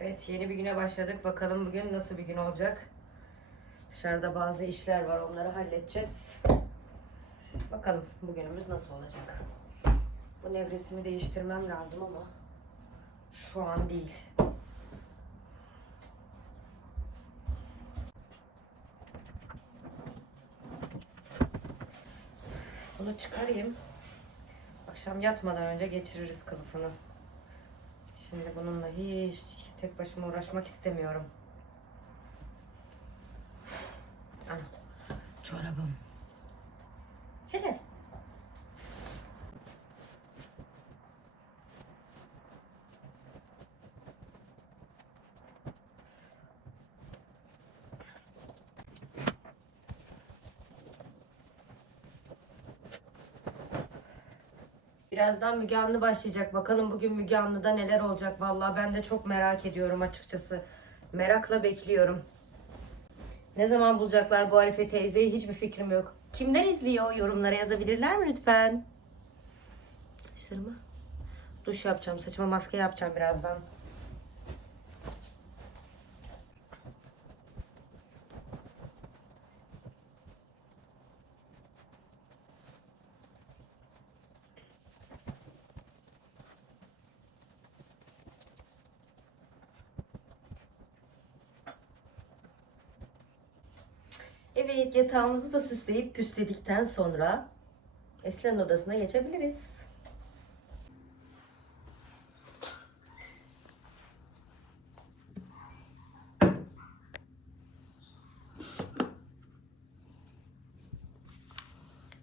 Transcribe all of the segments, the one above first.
Evet yeni bir güne başladık. Bakalım bugün nasıl bir gün olacak. Dışarıda bazı işler var onları halledeceğiz. Bakalım bugünümüz nasıl olacak. Bu nevresimi değiştirmem lazım ama şu an değil. Bunu çıkarayım. Akşam yatmadan önce geçiririz kılıfını. Şimdi bununla hiç tek başıma uğraşmak istemiyorum. Ana, çorabım. Şeker. Birazdan Müge Anlı başlayacak. Bakalım bugün Müge Anlı'da neler olacak. Vallahi ben de çok merak ediyorum açıkçası. Merakla bekliyorum. Ne zaman bulacaklar bu Arife teyzeyi hiçbir fikrim yok. Kimler izliyor? Yorumlara yazabilirler mi lütfen? Saçlarımı duş yapacağım. Saçıma maske yapacağım birazdan. Evet yatağımızı da süsleyip püsledikten sonra Esra'nın odasına geçebiliriz.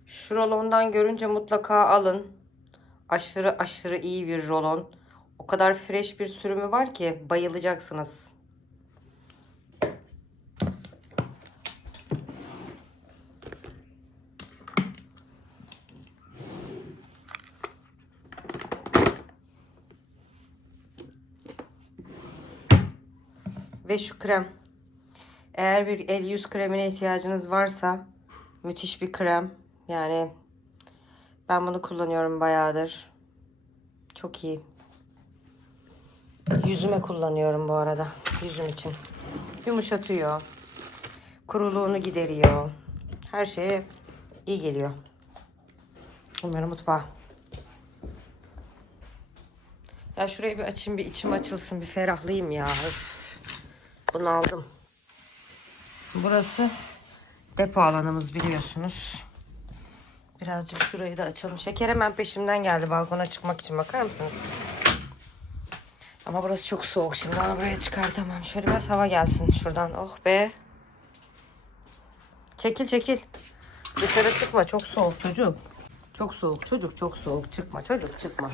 Şu rolondan görünce mutlaka alın. Aşırı aşırı iyi bir rolon. O kadar fresh bir sürümü var ki bayılacaksınız. Ve şu krem. Eğer bir el yüz kremine ihtiyacınız varsa müthiş bir krem. Yani ben bunu kullanıyorum bayağıdır. Çok iyi. Yüzüme kullanıyorum bu arada. Yüzüm için. Yumuşatıyor. Kuruluğunu gideriyor. Her şeye iyi geliyor. Umarım mutfağa. Ya şurayı bir açayım bir içim açılsın bir ferahlayayım ya. Öf. Bunu aldım. Burası depo alanımız biliyorsunuz. Birazcık şurayı da açalım. Şeker hemen peşimden geldi balkona çıkmak için bakar mısınız? Ama burası çok soğuk. Şimdi onu buraya çıkartamam. Şöyle biraz hava gelsin şuradan. Oh be. Çekil çekil. Dışarı çıkma. Çok soğuk çocuk. Çok soğuk çocuk. Çok soğuk. Çıkma çocuk çıkma.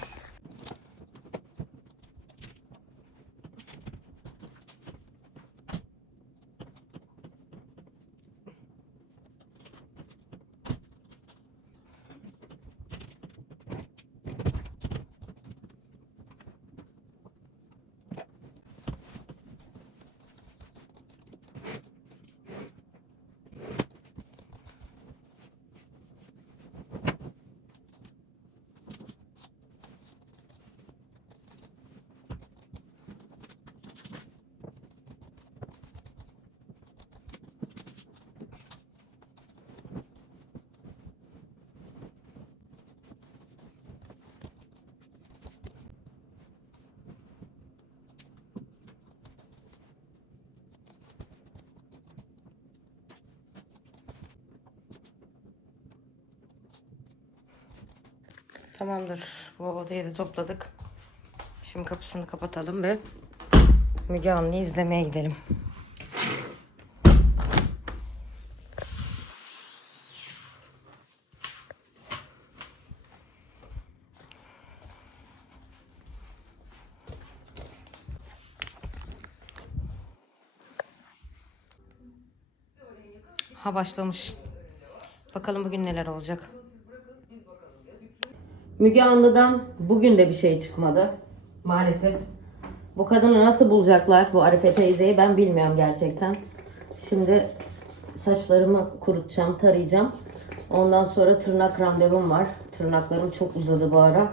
Tamamdır. Bu odayı da topladık. Şimdi kapısını kapatalım ve Müge Anlı'yı izlemeye gidelim. Ha başlamış. Bakalım bugün neler olacak. Müge Anlı'dan bugün de bir şey çıkmadı. Maalesef. Bu kadını nasıl bulacaklar bu Arife teyzeyi ben bilmiyorum gerçekten. Şimdi saçlarımı kurutacağım, tarayacağım. Ondan sonra tırnak randevum var. Tırnaklarım çok uzadı bu ara.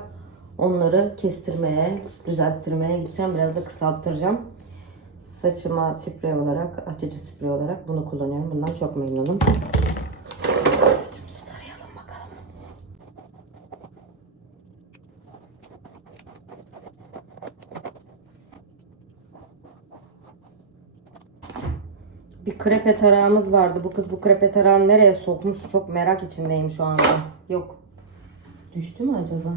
Onları kestirmeye, düzelttirmeye gideceğim. Biraz da kısalttıracağım. Saçıma sprey olarak, açıcı sprey olarak bunu kullanıyorum. Bundan çok memnunum. Saçımızı tarayalım bakalım. Bir krepe tarağımız vardı. Bu kız bu krepe tarağını nereye sokmuş? Çok merak içindeyim şu anda. Yok. Düştü mü acaba?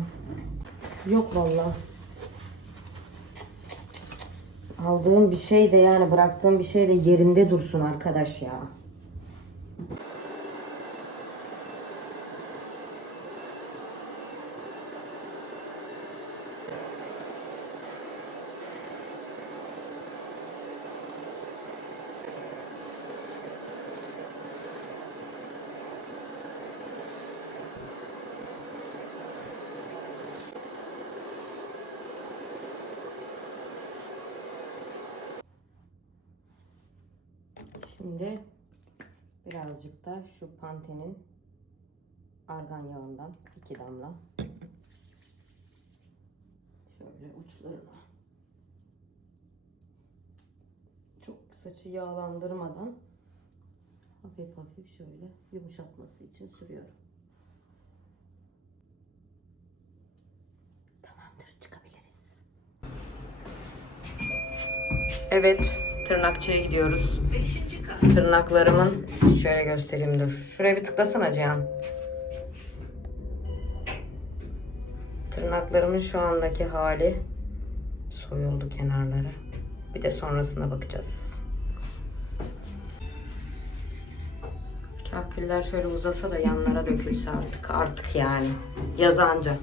Yok vallahi. Aldığım bir şey de yani bıraktığım bir şey de yerinde dursun arkadaş ya. Şimdi birazcık da şu Pantene'in argan yağından iki damla şöyle uçlarına çok saçı yağlandırmadan hafif hafif şöyle yumuşatması için sürüyorum. Tamamdır çıkabiliriz. Evet tırnakçıya gidiyoruz. Tırnaklarımın şöyle göstereyim dur. Şuraya bir tıklasana Cihan. Tırnaklarımın şu andaki hali soyuldu kenarları. Bir de sonrasına bakacağız. Kahküller şöyle uzasa da yanlara dökülse artık. Artık yani. Yazanca.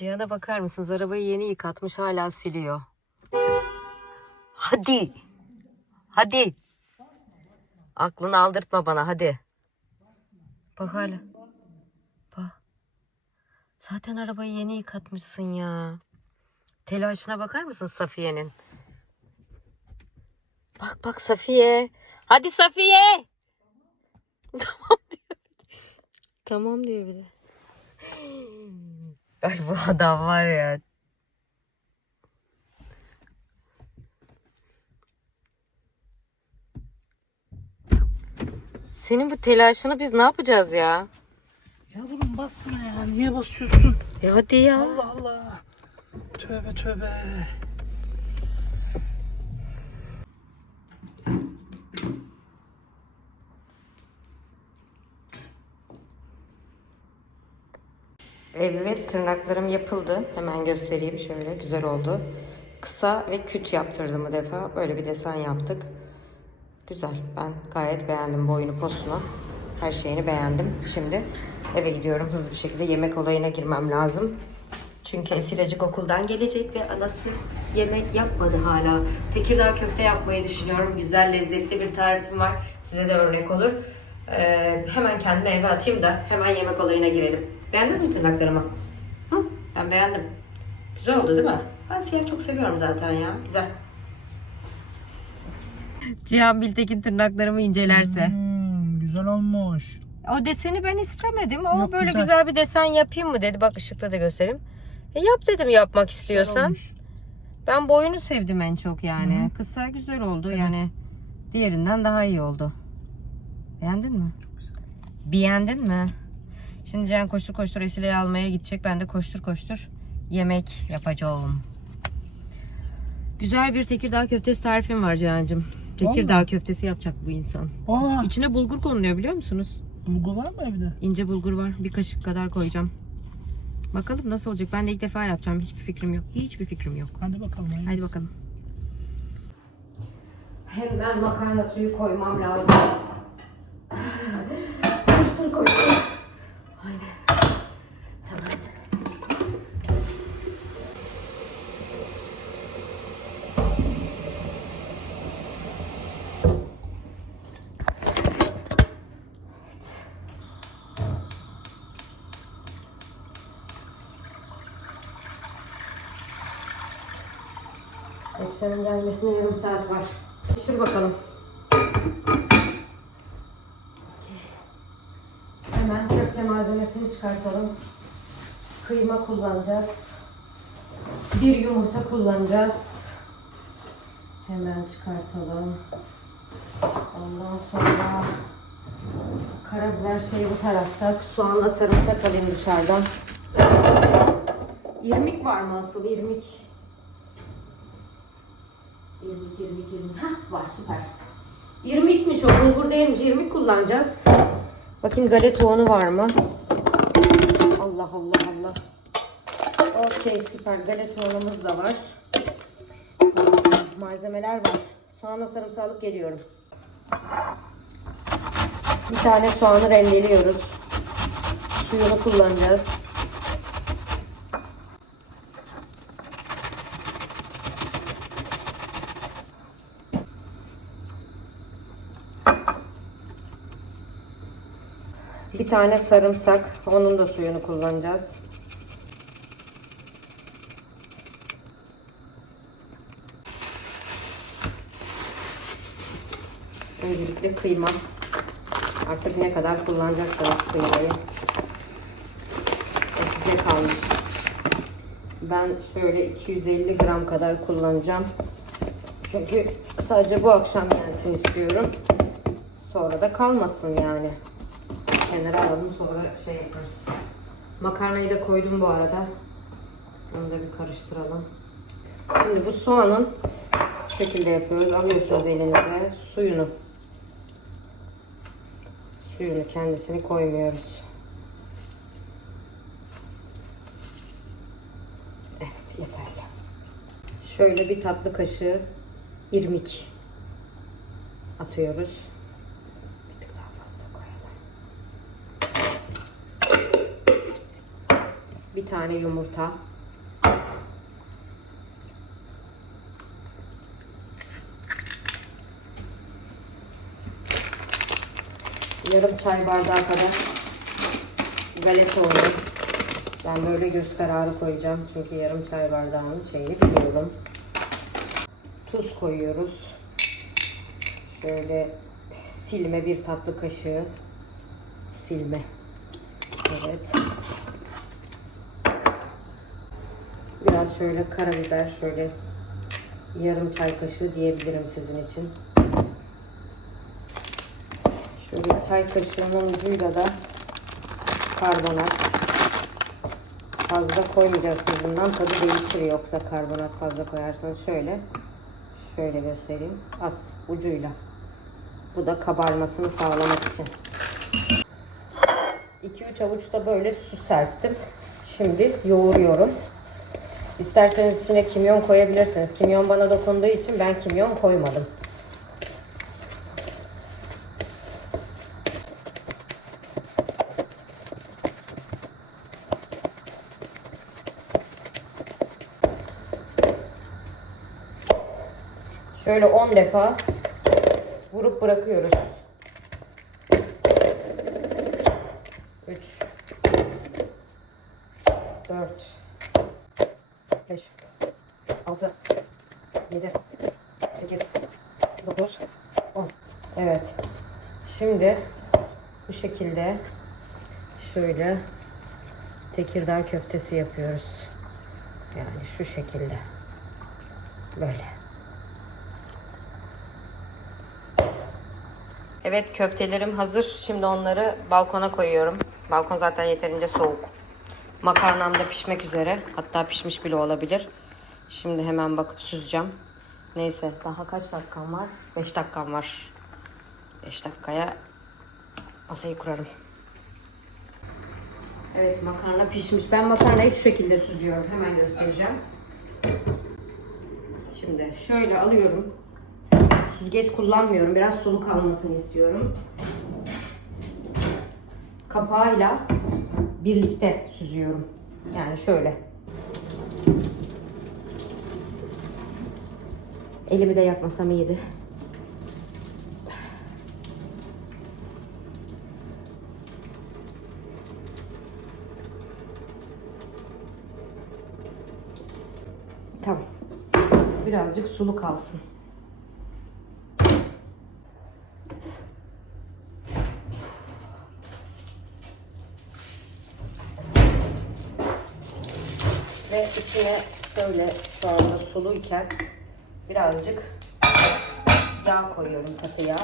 Cihan'a bakar mısınız? Arabayı yeni yıkatmış hala siliyor. Hadi. Hadi. Aklını aldırtma bana hadi. Bak hala. Bak. Zaten arabayı yeni yıkatmışsın ya. Telaşına bakar mısın Safiye'nin? Bak bak Safiye. Hadi Safiye. Tamam diyor. Tamam diyor bir de. Ay bu adam var ya. Senin bu telaşını biz ne yapacağız ya? Yavrum basma ya. Niye basıyorsun? E hadi ya. Allah Allah. Tövbe tövbe. Evet tırnaklarım yapıldı. Hemen göstereyim şöyle güzel oldu. Kısa ve küt yaptırdım bu defa. Böyle bir desen yaptık. Güzel. Ben gayet beğendim boyunu posunu. Her şeyini beğendim. Şimdi eve gidiyorum. Hızlı bir şekilde yemek olayına girmem lazım. Çünkü Esilecik okuldan gelecek ve anası yemek yapmadı hala. Tekirdağ köfte yapmayı düşünüyorum. Güzel lezzetli bir tarifim var. Size de örnek olur. Ee, hemen kendime eve atayım da hemen yemek olayına girelim. Beğendiniz mi tırnaklarımı? Hı? Ben beğendim. Güzel oldu değil mi? Ben siyah çok seviyorum zaten ya. Güzel. Cihan Biltekin tırnaklarımı incelerse. Hmm, güzel olmuş. O deseni ben istemedim. O Yok, böyle güzel. güzel. bir desen yapayım mı dedi. Bak ışıkta da göstereyim. E yap dedim yapmak istiyorsan. Ben boyunu sevdim en çok yani. Hı. Kısa güzel oldu Evet. yani. Diğerinden daha iyi oldu. Beğendin mi? Çok güzel. Beğendin mi? Şimdi Can koştur koştur Esile'yi almaya gidecek. Ben de koştur koştur yemek yapacağım. Güzel bir Tekirdağ köftesi tarifim var Can'cığım. Tekirdağ Vallahi. köftesi yapacak bu insan. Aa, İçine bulgur konuluyor biliyor musunuz? bulgur var mı evde? İnce bulgur var. Bir kaşık kadar koyacağım. Bakalım nasıl olacak. Ben de ilk defa yapacağım. Hiçbir fikrim yok. Hiçbir fikrim yok. Hadi bakalım. Hadi bakalım. Hemen makarna suyu koymam lazım. Koştur koştur. Mikserin gelmesine yarım saat var. Pişir bakalım. Hemen köfte malzemesini çıkartalım. Kıyma kullanacağız. Bir yumurta kullanacağız. Hemen çıkartalım. Ondan sonra karabiber şey bu tarafta. Soğanla sarımsak alayım dışarıdan. İrmik var mı asıl? İrmik. İrmik, irmik, irmik. Hah var süper. İrmikmiş o. Bulgur değilmiş. İrmik kullanacağız. Bakayım galeta unu var mı? Allah Allah Allah. Okey süper. Galeta unumuz da var. Malzemeler var. Soğanla sarımsak geliyorum. Bir tane soğanı rendeliyoruz. Suyunu kullanacağız. Tane sarımsak, onun da suyunu kullanacağız. Öncelikle kıyma. Artık ne kadar kullanacaksanız kıymayı. O size kalmış. Ben şöyle 250 gram kadar kullanacağım. Çünkü sadece bu akşam yensin istiyorum. Sonra da kalmasın yani. Kenara alalım sonra şey yaparız. Makarnayı da koydum bu arada. Onu da bir karıştıralım. Şimdi bu soğanın şekilde yapıyoruz. Alıyorsunuz elinize suyunu. Suyunu kendisini koymuyoruz. Evet yeterli. Şöyle bir tatlı kaşığı irmik atıyoruz. Bir tık daha fazla koyalım. Bir tane yumurta. Yarım çay bardağı kadar galeta unu. Ben böyle göz kararı koyacağım çünkü yarım çay bardağının şeyini biliyorum. Tuz koyuyoruz. Şöyle silme bir tatlı kaşığı. Silme. Evet. Biraz şöyle karabiber şöyle yarım çay kaşığı diyebilirim sizin için. Şöyle çay kaşığının ucuyla da karbonat. Fazla koymayacaksınız bundan tadı değişir yoksa karbonat fazla koyarsanız şöyle şöyle göstereyim az ucuyla. Bu da kabarmasını sağlamak için. 2-3 avuç da böyle su serptim. Şimdi yoğuruyorum. İsterseniz içine kimyon koyabilirsiniz. Kimyon bana dokunduğu için ben kimyon koymadım. Şöyle 10 defa vurup bırakıyoruz. 3 4 5 6 7 8 9 10 Evet. Şimdi bu şekilde şöyle Tekirdağ köftesi yapıyoruz. Yani şu şekilde. Böyle. Evet köftelerim hazır. Şimdi onları balkona koyuyorum. Balkon zaten yeterince soğuk. Makarnam da pişmek üzere. Hatta pişmiş bile olabilir. Şimdi hemen bakıp süzeceğim. Neyse daha kaç dakikam var? 5 dakikam var. 5 dakikaya masayı kurarım. Evet makarna pişmiş. Ben makarnayı şu şekilde süzüyorum. Hemen göstereceğim. Şimdi şöyle alıyorum. Süzgeç kullanmıyorum. Biraz sulu kalmasını istiyorum. Kapağıyla birlikte süzüyorum. Yani şöyle. Elimi de yakmasam iyiydi. Tamam. Birazcık sulu kalsın. Ve içine şöyle şu anda suluyken birazcık yağ koyuyorum katı yağ.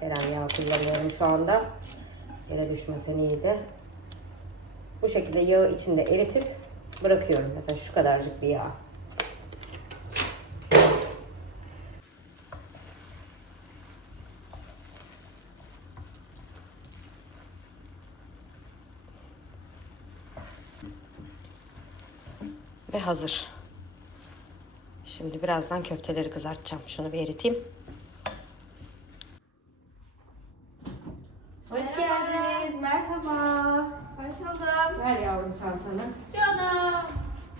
Tereyağı kullanıyorum şu anda. Yere düşmesen iyiydi. Bu şekilde yağı içinde eritip bırakıyorum. Mesela şu kadarcık bir yağ. Hazır. Şimdi birazdan köfteleri kızartacağım. Şunu bir eriteyim. Hoş geldiniz. Merhaba. Hoş buldum. Ver yavrum çantanı. Canım.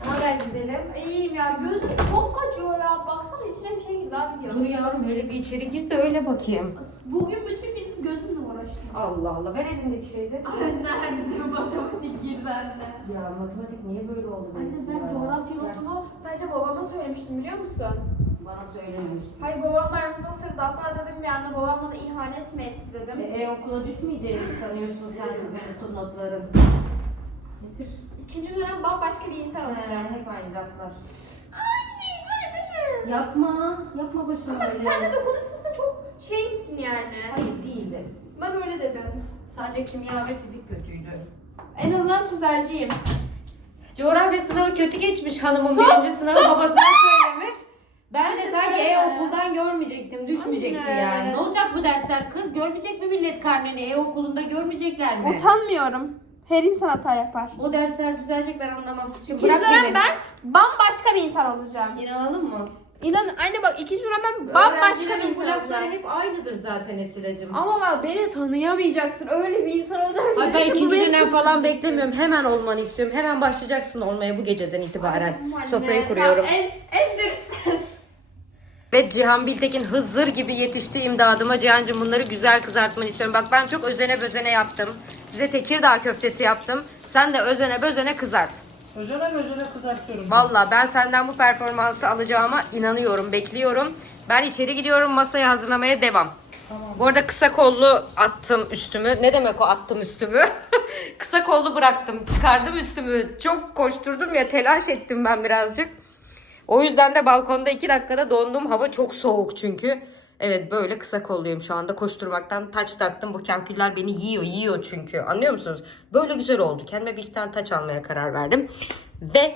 Ama ver güzelim. İyiyim ya. Gözüm çok kaçıyor ya. Baksana içine bir şey girdi abi Dur diyor. yavrum hele bir içeri gir de öyle bakayım. Bugün bütün gün gözümle uğraştım. Allah Allah ver elindeki şeyleri. Anne anne girdi anne. Ya matematik niye böyle oldu? Anne ben ya? coğrafya Ya, notunu sadece babama söylemiştim biliyor musun? Bana söylememiştin. Hayır babam da aramızda sırdı. Hatta dedim bir anda babam bana ihanet mi etti dedim. E, okula düşmeyeceğini sanıyorsun sen kızım bütün notların. Getir. İkinci dönem bambaşka bir insan He, olacağım. hep aynı laflar. Anne öyle değil mi? Yapma. Yapma başına Ama öyle. sen de 9. sınıfta çok şey misin yani? Hayır değildi. Ben öyle dedim. Sadece kimya ve fizik kötüydü. En azından sözelciyim. Coğrafya sınavı kötü geçmiş hanımın Sus, birinci sınavı sus, babasına söylemiş. Ben de de sanki söyle. e-okuldan görmeyecektim, düşmeyecekti Anne. yani. Ne olacak bu dersler? Kız görmeyecek mi millet karneni? E-okulunda görmeyecekler mi? Utanmıyorum. Her insan hata yapar. O dersler düzelecek ben anlamam. Şimdi bırak beni. ben bambaşka bir insan olacağım. İnanalım mı? İnan anne bak ikinci dönem ben bambaşka bir Öğrencilerin insan olacağım. hep aynıdır zaten Esile'cim. Ama bak beni tanıyamayacaksın. Öyle bir insan olacaksın. Ay ben ikinci buraya falan beklemiyorum. Hemen olmanı istiyorum. Hemen başlayacaksın olmaya bu geceden itibaren. Anne. Sofrayı kuruyorum. Tamam, en, en dürüst. Ve Cihan Biltekin Hızır gibi yetişti imdadıma. Cihan'cığım bunları güzel kızartmanı istiyorum. Bak ben çok özene bözene yaptım. Size Tekirdağ köftesi yaptım. Sen de özene bözene kızart. Özene özene kızartıyorum. Valla ben senden bu performansı alacağıma inanıyorum, bekliyorum. Ben içeri gidiyorum masayı hazırlamaya devam. Tamam. Bu arada kısa kollu attım üstümü. Ne demek o attım üstümü? kısa kollu bıraktım. Çıkardım üstümü. Çok koşturdum ya telaş ettim ben birazcık. O yüzden de balkonda iki dakikada dondum. Hava çok soğuk çünkü. Evet böyle kısa kolluyum şu anda koşturmaktan taç taktım. Bu kanküller beni yiyor yiyor çünkü anlıyor musunuz? Böyle güzel oldu. Kendime bir iki tane taç almaya karar verdim. Ve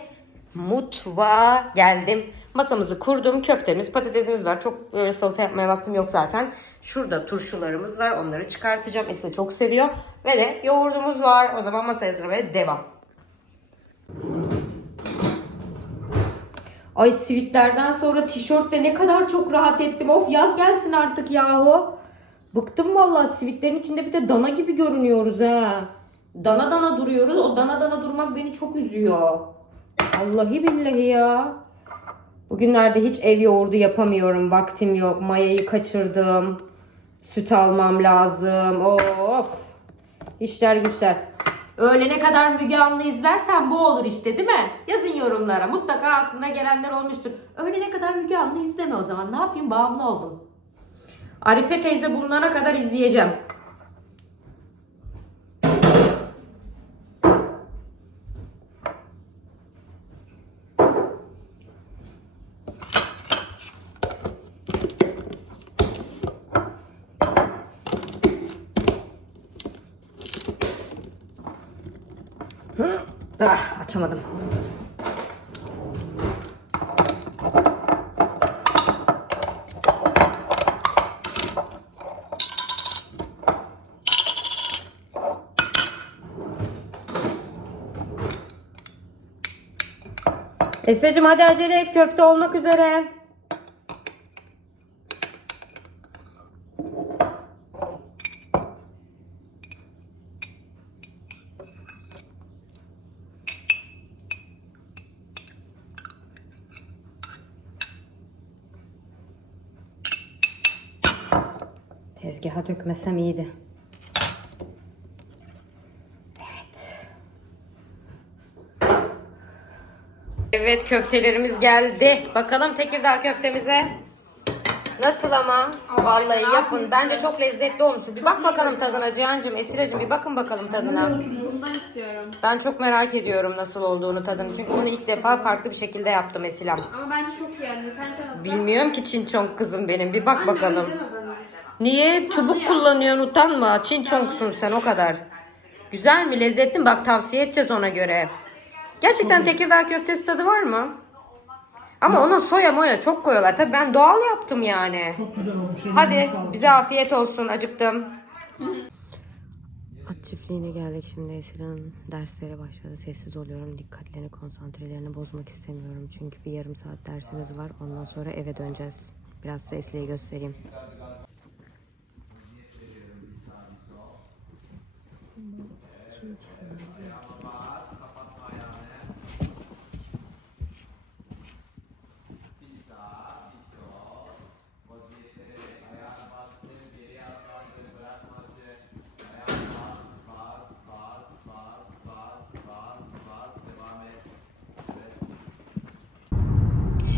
mutfağa geldim. Masamızı kurdum. Köftemiz, patatesimiz var. Çok böyle salata yapmaya vaktim yok zaten. Şurada turşularımız var. Onları çıkartacağım. Esra çok seviyor. Ve de yoğurdumuz var. O zaman masaya hazırlamaya devam. Ay sivitlerden sonra tişörtle ne kadar çok rahat ettim. Of yaz gelsin artık yahu. Bıktım vallahi sivitlerin içinde bir de dana gibi görünüyoruz ha. Dana dana duruyoruz. O dana dana durmak beni çok üzüyor. Vallahi billahi ya. Bugünlerde hiç ev yoğurdu yapamıyorum. Vaktim yok. Mayayı kaçırdım. Süt almam lazım. Of. İşler güçler. Öğlene kadar Müge Anlı izlersen bu olur işte değil mi? Yazın yorumlara. Mutlaka aklına gelenler olmuştur. Öğlene kadar Müge Anlı izleme o zaman. Ne yapayım bağımlı oldum. Arife teyze bulunana kadar izleyeceğim. Ah, açamadım. Esra'cığım hadi acele et köfte olmak üzere. Tezgaha dökmesem iyiydi. Evet. Evet köftelerimiz geldi. Bakalım Tekirdağ köftemize. Nasıl ama? Vallahi yapın. Bence çok lezzetli olmuş. Bir bak bakalım tadına Cihan'cığım, Esira'cığım bir bakın bakalım tadına. Bundan istiyorum. Ben çok merak ediyorum nasıl olduğunu tadını. Çünkü bunu ilk defa farklı bir şekilde yaptım Esilam. Ama bence çok iyi yani. Sence nasıl? Bilmiyorum ki Çinçong kızım benim. Bir bak bakalım. Niye? Çubuk kullanıyorsun utanma. Çinçongsun sen o kadar. Güzel mi? Lezzetli mi? Bak tavsiye edeceğiz ona göre. Gerçekten Tekirdağ köftesi tadı var mı? Ama ona soya moya çok koyuyorlar. Tabii ben doğal yaptım yani. Çok güzel olmuş. Hadi sağlık. bize afiyet olsun. Acıktım. At çiftliğine geldik şimdi Esra'nın derslere başladı. Sessiz oluyorum. Dikkatlerini, konsantrelerini bozmak istemiyorum. Çünkü bir yarım saat dersimiz var. Ondan sonra eve döneceğiz. Biraz size Esra'yı göstereyim.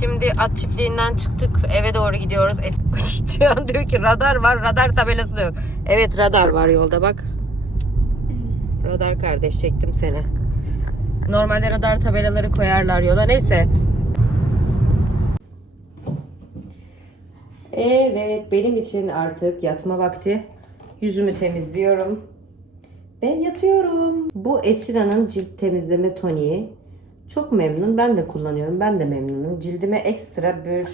Şimdi at çiftliğinden çıktık. Eve doğru gidiyoruz. Cihan diyor ki radar var. Radar tabelası da yok. Evet radar var yolda bak. Radar kardeş çektim seni. Normalde radar tabelaları koyarlar yola. Neyse. Evet benim için artık yatma vakti. Yüzümü temizliyorum. Ve yatıyorum. Bu Esira'nın cilt temizleme toniği. Çok memnun. Ben de kullanıyorum. Ben de memnunum. Cildime ekstra bir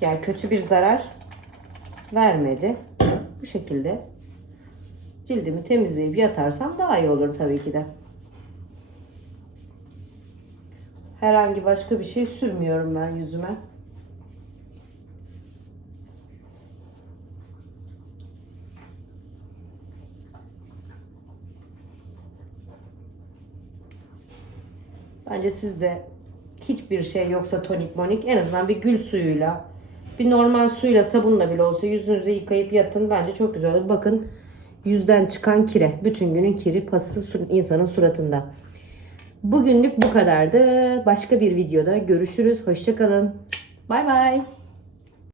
yani kötü bir zarar vermedi. Bu şekilde cildimi temizleyip yatarsam daha iyi olur tabii ki de. Herhangi başka bir şey sürmüyorum ben yüzüme. Bence sizde hiçbir şey yoksa tonik monik en azından bir gül suyuyla bir normal suyla sabunla bile olsa yüzünüzü yıkayıp yatın bence çok güzel olur. Bakın yüzden çıkan kire. Bütün günün kiri pası insanın suratında. Bugünlük bu kadardı. Başka bir videoda görüşürüz. Hoşçakalın. Bay bay.